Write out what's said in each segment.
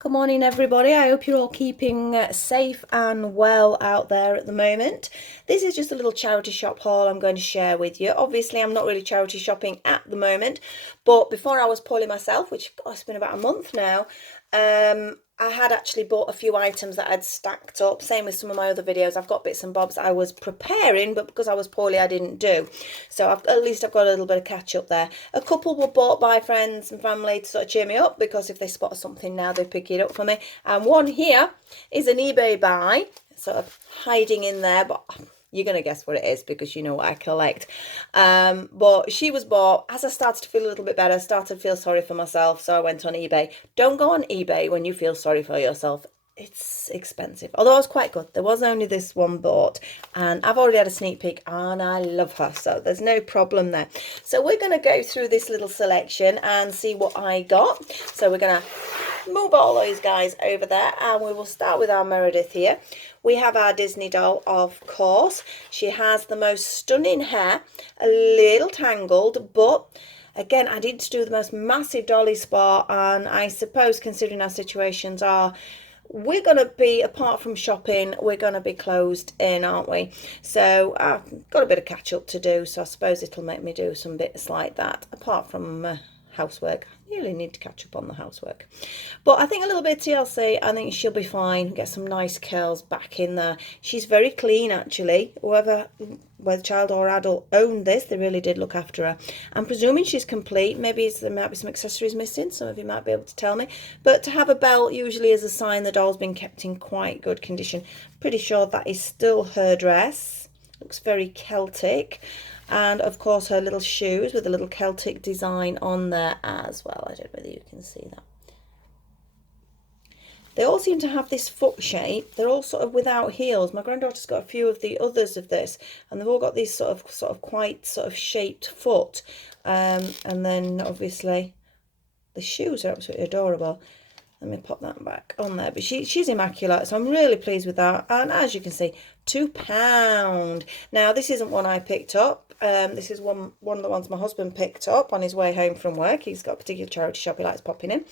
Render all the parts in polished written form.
Good morning, everybody. I hope you're all keeping safe and well out there at the moment. This is just a little charity shop haul I'm going to share with you. Obviously, I'm not really charity shopping at the moment, but before I was poorly myself, which it's been about a month now, I had actually bought a few items that I'd stacked up. Same with some of my other videos. I've got bits and bobs I was preparing, but because I was poorly, I didn't do. So at least I've got a little bit of catch up there. A couple were bought by friends and family to sort of cheer me up, because if they spot something now, they pick it up for me. And one here is an eBay buy, sort of hiding in there, but you're going to guess what it is because you know what I collect. But she was bought as I started to feel a little bit better, started to feel sorry for myself. So I went on eBay. Don't go on eBay when you feel sorry for yourself. It's expensive, although it was quite good. There was only this one bought, and I've already had a sneak peek, and I love her, so there's no problem there. So we're going to go through this little selection and see what I got. So we're going to move all those guys over there, and we will start with our Meredith here. We have our Disney doll, of course. She has the most stunning hair, a little tangled, but again, I didn't do the most massive dolly spa, and I suppose considering our situations are, we're going to be, apart from shopping, we're going to be closed in, aren't we? So I've got a bit of catch up to do, so I suppose it'll make me do some bits like that, apart from housework. I really need to catch up on the housework. But I think a little bit of TLC, I think she'll be fine. Get some nice curls back in there. She's very clean, actually. Whether child or adult owned this, they really did look after her. I'm presuming she's complete. Maybe there might be some accessories missing. Some of you might be able to tell me. But to have a belt usually is a sign the doll's been kept in quite good condition. Pretty sure that is still her dress. Looks very Celtic. And of course her little shoes with a little Celtic design on there as well. I don't know whether you can see that. They all seem to have this foot shape. They're all sort of without heels. My granddaughter's got a few of the others of this, and they've all got these sort of quite sort of shaped foot. And then obviously the shoes are absolutely adorable. Let me pop that back on there. But she's immaculate, so I'm really pleased with that. And as you can see, £2. Now, this isn't one I picked up. This is one of the ones my husband picked up on his way home from work. He's got a particular charity shop he likes popping in.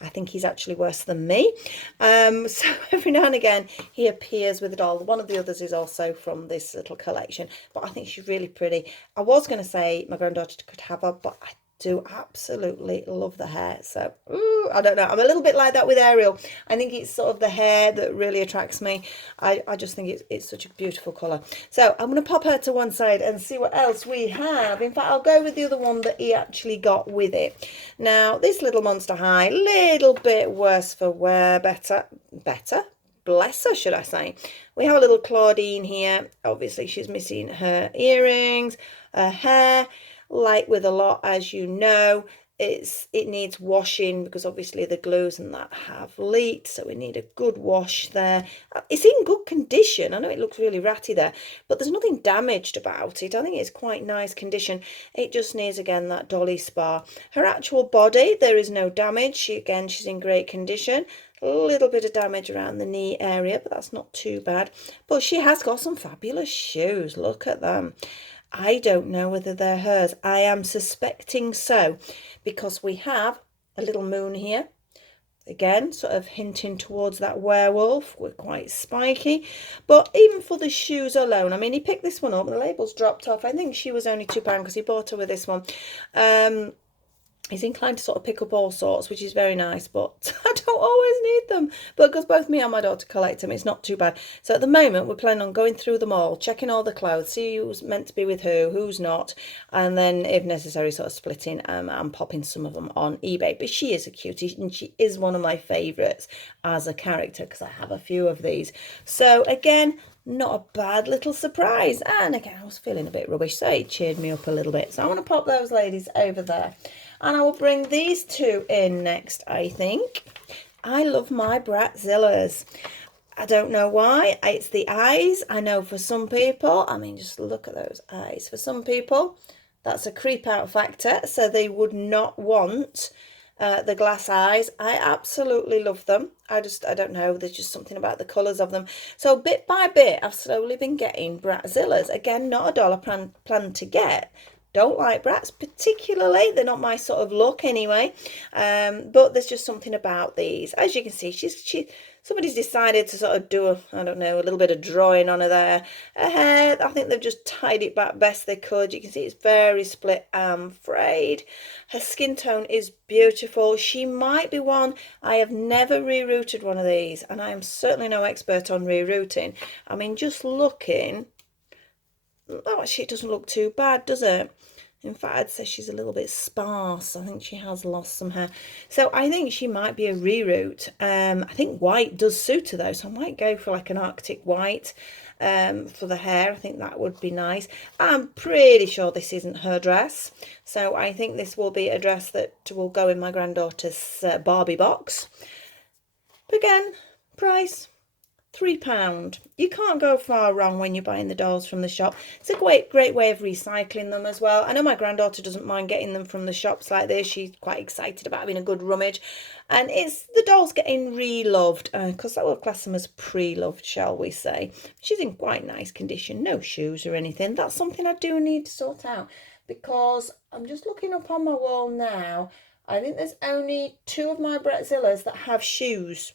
I think he's actually worse than me. So every now and again, he appears with a doll. One of the others is also from this little collection. But I think she's really pretty. I was going to say my granddaughter could have her, but I do absolutely love the hair. So I don't know, I'm a little bit like that with Ariel. I think it's sort of the hair that really attracts me. I just think it's such a beautiful colour. So I'm going to pop her to one side and see what else we have. In fact, I'll go with the other one that he actually got with it. Now this little Monster High, little bit worse for wear, better bless her, should I say. We have a little Clawdeen here. Obviously she's missing her earrings, her hair. Like with a lot, as you know, it needs washing because obviously the glues and that have leaked, so we need a good wash there. It's in good condition. I know it looks really ratty there, but there's nothing damaged about it. I think it's quite nice condition. It just needs, again, that dolly spa. Her actual body, there is no damage. She's in great condition. A little bit of damage around the knee area, but that's not too bad. But she has got some fabulous shoes. Look at them. I don't know whether they're hers. I am suspecting so, because we have a little moon here. Again, sort of hinting towards that werewolf. We're quite spiky. But even for the shoes alone, I mean, he picked this one up. The label's dropped off. I think she was only £2 because he bought her with this one. He's inclined to sort of pick up all sorts, which is very nice, but I don't always need them. But because both me and my daughter collect them, it's not too bad. So at the moment, we're planning on going through them all, checking all the clothes, see who's meant to be with who's not, and then, if necessary, sort of splitting and popping some of them on eBay. But she is a cutie, and she is one of my favourites as a character because I have a few of these. So again, not a bad little surprise. And again, I was feeling a bit rubbish, so it cheered me up a little bit. So I want to pop those ladies over there. And I will bring these two in next, I think. I love my Bratzillas. I don't know why. It's the eyes. I know for some people, I mean, just look at those eyes. For some people, that's a creep out factor. So they would not want the glass eyes. I absolutely love them. I don't know. There's just something about the colours of them. So bit by bit, I've slowly been getting Bratzillas. Again, not a doll I plan to get, don't like Bratz particularly. They're not my sort of look anyway. But there's just something about these. As you can see, somebody's decided to sort of do I don't know, a little bit of drawing on her there. Her hair, I think they've just tied it back best they could. You can see it's very split and frayed. Her skin tone is beautiful. She might be one. I have never rerouted one of these, and I am certainly no expert on rerouting. I mean, just looking, oh, actually, it doesn't look too bad, does it? In fact, I'd say she's a little bit sparse. I think she has lost some hair. So I think she might be a reroute. I think white does suit her though, so I might go for like an Arctic white for the hair. I think that would be nice. I'm pretty sure this isn't her dress. So I think this will be a dress that will go in my granddaughter's Barbie box. But again, price £3. You can't go far wrong when you're buying the dolls from the shop. It's a great way of recycling them as well. I know my granddaughter doesn't mind getting them from the shops like this. She's quite excited about having a good rummage. And it's the dolls getting re-loved, because that will class them as pre-loved, shall we say. She's in quite nice condition, no shoes or anything. That's something I do need to sort out, because I'm just looking up on my wall now. I think there's only 2 of my Bratzillas that have shoes.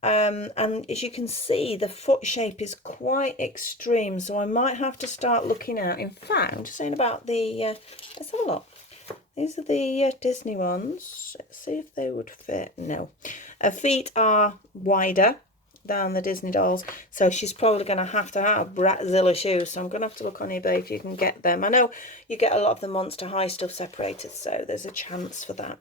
And as you can see, the foot shape is quite extreme, so I might have to start looking out. In fact, I'm just saying about the let's have a look. These are the Disney ones. Let's see if they would fit. No, her feet are wider than the Disney dolls, so she's probably going to have Bratzilla shoes. So I'm going to have to look on eBay if you can get them. I know you get a lot of the Monster High stuff separated, so there's a chance for that.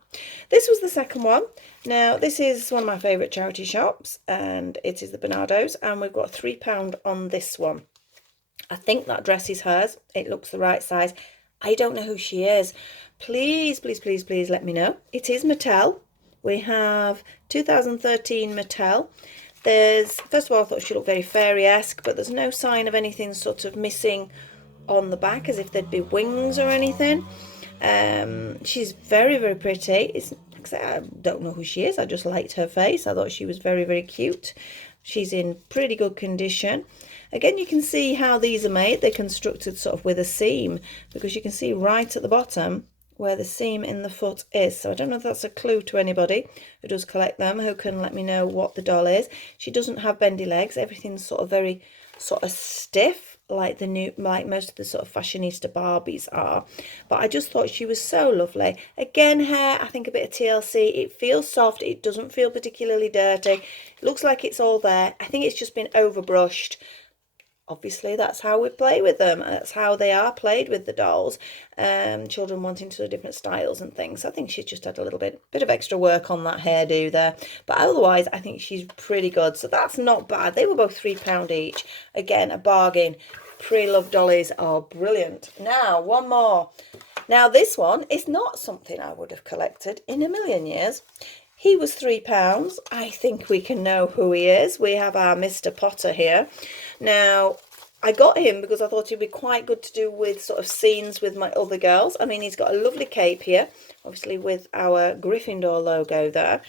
This was the second one. Now this is one of my favourite charity shops, and it is the Bernardo's, and we've got £3 on this one. I think that dress is hers. It looks the right size. I don't know who she is. Please let me know. It is Mattel. We have 2013 Mattel. First of all, I thought she looked very fairy-esque, but there's no sign of anything sort of missing on the back, as if there'd be wings or anything. She's very pretty. I don't know who she is. I just liked her face. I thought she was very cute. She's in pretty good condition. Again, you can see how these are made. They're constructed sort of with a seam, because you can see right at the bottom where the seam in the foot is. So I don't know if that's a clue to anybody who does collect them, who can let me know what the doll is. She doesn't have bendy legs. Everything's sort of very sort of stiff, like most of the sort of fashionista Barbies are. But I just thought she was so lovely. Again, hair, I think a bit of TLC. It feels soft. It doesn't feel particularly dirty. It looks like it's all there. I think it's just been overbrushed. Obviously, that's how we play with them. That's how they are played with, the dolls. Children wanting to do different styles and things. I think she's just had a little bit of extra work on that hairdo there. But otherwise, I think she's pretty good. So that's not bad. They were both £3 each. Again, a bargain. Pre-loved dollies are brilliant. Now, one more. Now, this one is not something I would have collected in a million years. He was £3. I think we can know who he is. We have our Mr. Potter here. Now, I got him because I thought he'd be quite good to do with sort of scenes with my other girls. I mean, he's got a lovely cape here, obviously with our Gryffindor logo there.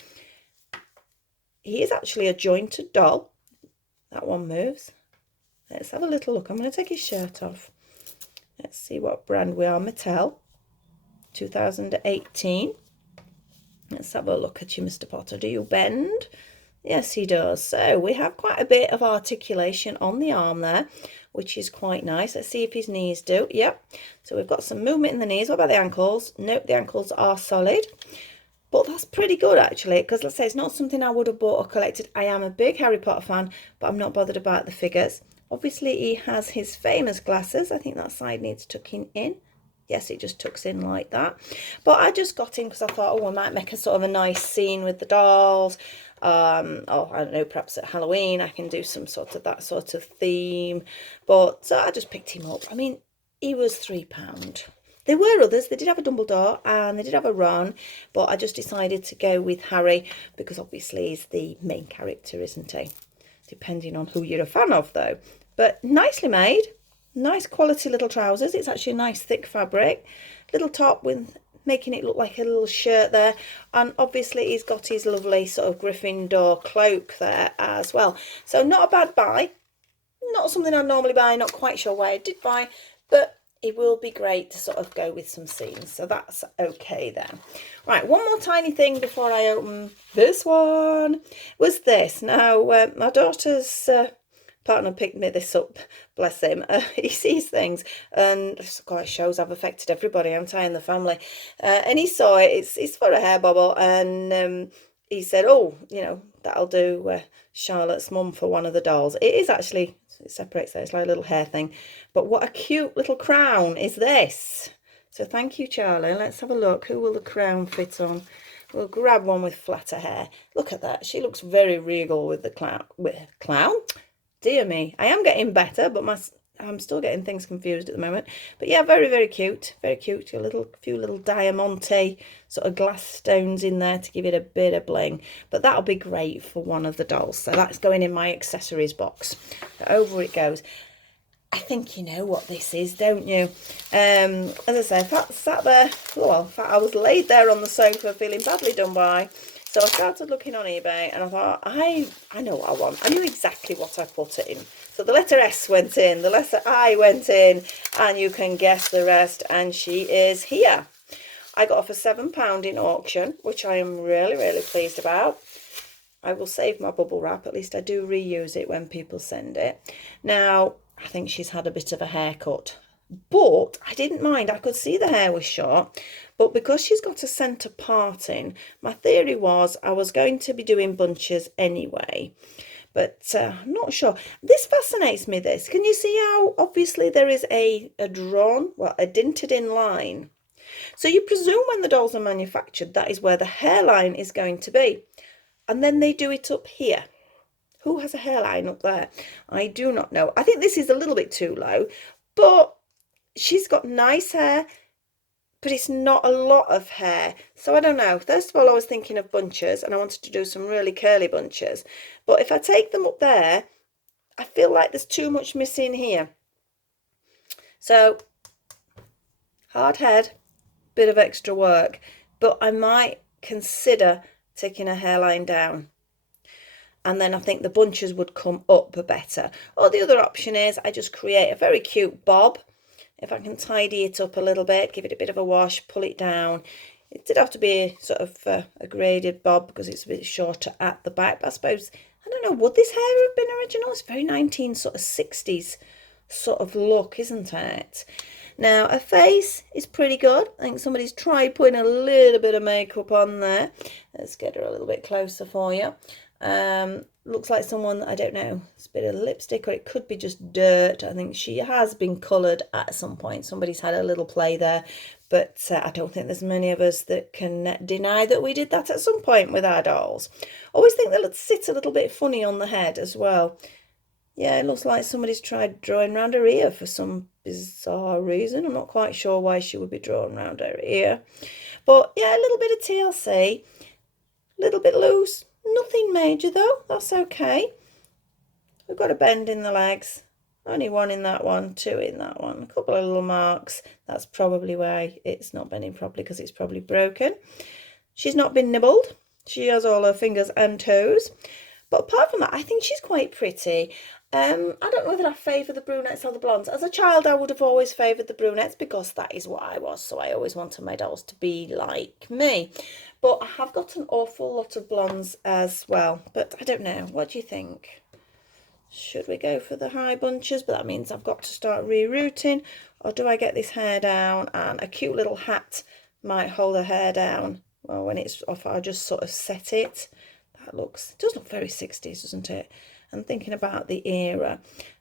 He is actually a jointed doll. That one moves. Let's have a little look. I'm going to take his shirt off. Let's see what brand we are. Mattel, 2018. Let's have a look at you, Mr. Potter. Do you bend? Yes, he does. So we have quite a bit of articulation on the arm there, which is quite nice. Let's see if his knees do. Yep. So we've got some movement in the knees. What about the ankles? Nope, the ankles are solid. But that's pretty good, actually, because let's say it's not something I would have bought or collected. I am a big Harry Potter fan, but I'm not bothered about the figures. Obviously, he has his famous glasses. I think that side needs tucking in. Yes, it just tucks in like that. But I just got in because I thought, oh, I might make a sort of a nice scene with the dolls. Oh, I don't know, perhaps at Halloween I can do some sort of that sort of theme. But so I just picked him up. I mean, he was £3. There were others. They did have a Dumbledore and they did have a Ron. But I just decided to go with Harry because obviously he's the main character, isn't he? Depending on who you're a fan of, though. But nicely made. Nice quality little trousers. It's actually a nice thick fabric. Little top with making it look like a little shirt there. And obviously he's got his lovely sort of Gryffindor cloak there as well. So not a bad buy. Not something I normally buy. Not quite sure why I did buy. But it will be great to sort of go with some scenes. So that's okay then. Right, one more tiny thing before I open this one was this. Now, my daughter's partner picked me this up, bless him. He sees things, and God, it shows I've affected everybody, I'm tying the family. And he saw it, it's for a hair bobble, and he said, oh, you know, that'll do Charlotte's mum for one of the dolls. It is actually, it separates there, it's like a little hair thing. But what a cute little crown is this. So thank you, Charlie. Let's have a look. Who will the crown fit on? We'll grab one with flatter hair. Look at that. She looks very regal with the clown. Dear me. I am getting better, but I'm still getting things confused at the moment. But yeah, very, very cute. Very cute. A few little diamante sort of glass stones in there to give it a bit of bling. But that'll be great for one of the dolls. So that's going in my accessories box. Over it goes. I think you know what this is, don't you? As I say, sat there, well, I was laid there on the sofa feeling badly done by. So I started looking on eBay and I thought, I know what I want. I knew exactly what I put in. So the letter S went in, the letter I went in, and you can guess the rest. And she is here. I got her for £7 in auction, which I am really, really pleased about. I will save my bubble wrap. At least I do reuse it when people send it. Now, I think she's had a bit of a haircut, but I didn't mind. I could see the hair was short, but because she's got a centre parting, my theory was I was going to be doing bunches anyway. But I'm not sure. This fascinates me, this. Can you see how obviously there is a drawn, well, a dinted in line? So you presume when the dolls are manufactured, that is where the hairline is going to be. And then they do it up here. Who has a hairline up there? I do not know. I think this is a little bit too low, but she's got nice hair, but it's not a lot of hair. So I don't know. First of all, I was thinking of bunches, and I wanted to do some really curly bunches. But if I take them up there, I feel like there's too much missing here. So, hard head, bit of extra work, but I might consider taking a hairline down. And then I think the bunches would come up better. Or the other option is I just create a very cute bob. If I can tidy it up a little bit, give it a bit of a wash, pull it down. It did have to be sort of a graded bob because it's a bit shorter at the back. But I suppose, I don't know, would this hair have been original? It's very 1960s sort of look, isn't it? Now, her face is pretty good. I think somebody's tried putting a little bit of makeup on there. Let's get her a little bit closer for you. Looks like someone, I don't know, it's a bit of lipstick or it could be just dirt. I think she has been coloured at some point. Somebody's had a little play there, but I don't think there's many of us that can deny that we did that at some point with our dolls. Always think they'll sit a little bit funny on the head as well. Yeah, it looks like somebody's tried drawing around her ear for some bizarre reason. I'm not quite sure why she would be drawing around her ear. But yeah, a little bit of TLC, a little bit loose. Nothing major though, that's okay. We've got a bend in the legs. Only one in that one, two in that one. A couple of little marks. That's probably why it's not bending properly because it's probably broken. She's not been nibbled. She has all her fingers and toes. But apart from that, I think she's quite pretty. I don't know whether I favour the brunettes or the blondes. As a child, I would have always favoured the brunettes because that is what I was. So I always wanted my dolls to be like me. But I have got an awful lot of blondes as well. But I don't know. What do you think? Should we go for the high bunches? But that means I've got to start rerouting. Or do I get this hair down? And a cute little hat might hold her hair down. Well, when it's off, I'll just sort of set it. That looks, it does look very 60s, doesn't it? And thinking about the era,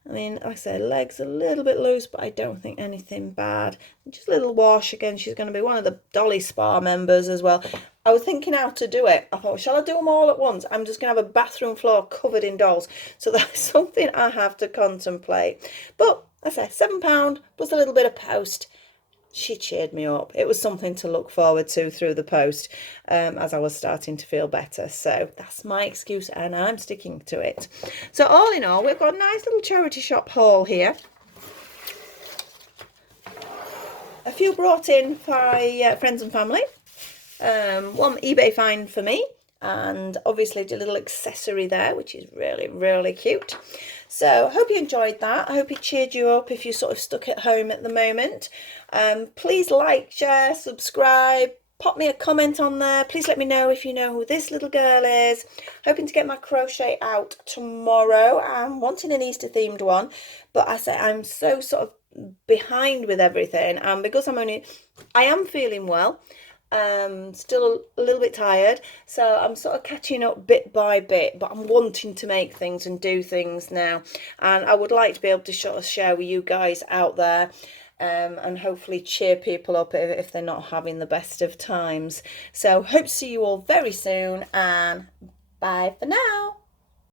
I mean, like I say, legs a little bit loose, but I don't think anything bad. Just a little wash. Again, she's going to be one of the Dolly Spa members as well. I was thinking how to do it. I thought, shall I do them all at once? I'm just going to have a bathroom floor covered in dolls. So that's something I have to contemplate. But I say £7 plus a little bit of post. She cheered me up. It was something to look forward to through the post as I was starting to feel better. So that's my excuse and I'm sticking to it. So all in all, we've got a nice little charity shop haul here. A few brought in by friends and family. One eBay find for me and obviously a little accessory there, which is really, really cute. So I hope you enjoyed that. I hope it cheered you up if you're sort of stuck at home at the moment. Please like, share, subscribe, pop me a comment on there. Please let me know if you know who this little girl is. Hoping to get my crochet out tomorrow. I'm wanting an Easter themed one, but I say I'm so sort of behind with everything, and because I am feeling well, still a little bit tired, so I'm sort of catching up bit by bit, but I'm wanting to make things and do things now, and I would like to be able to sort of share with you guys out there, and hopefully cheer people up if they're not having the best of times. So hope to see you all very soon, and bye for now.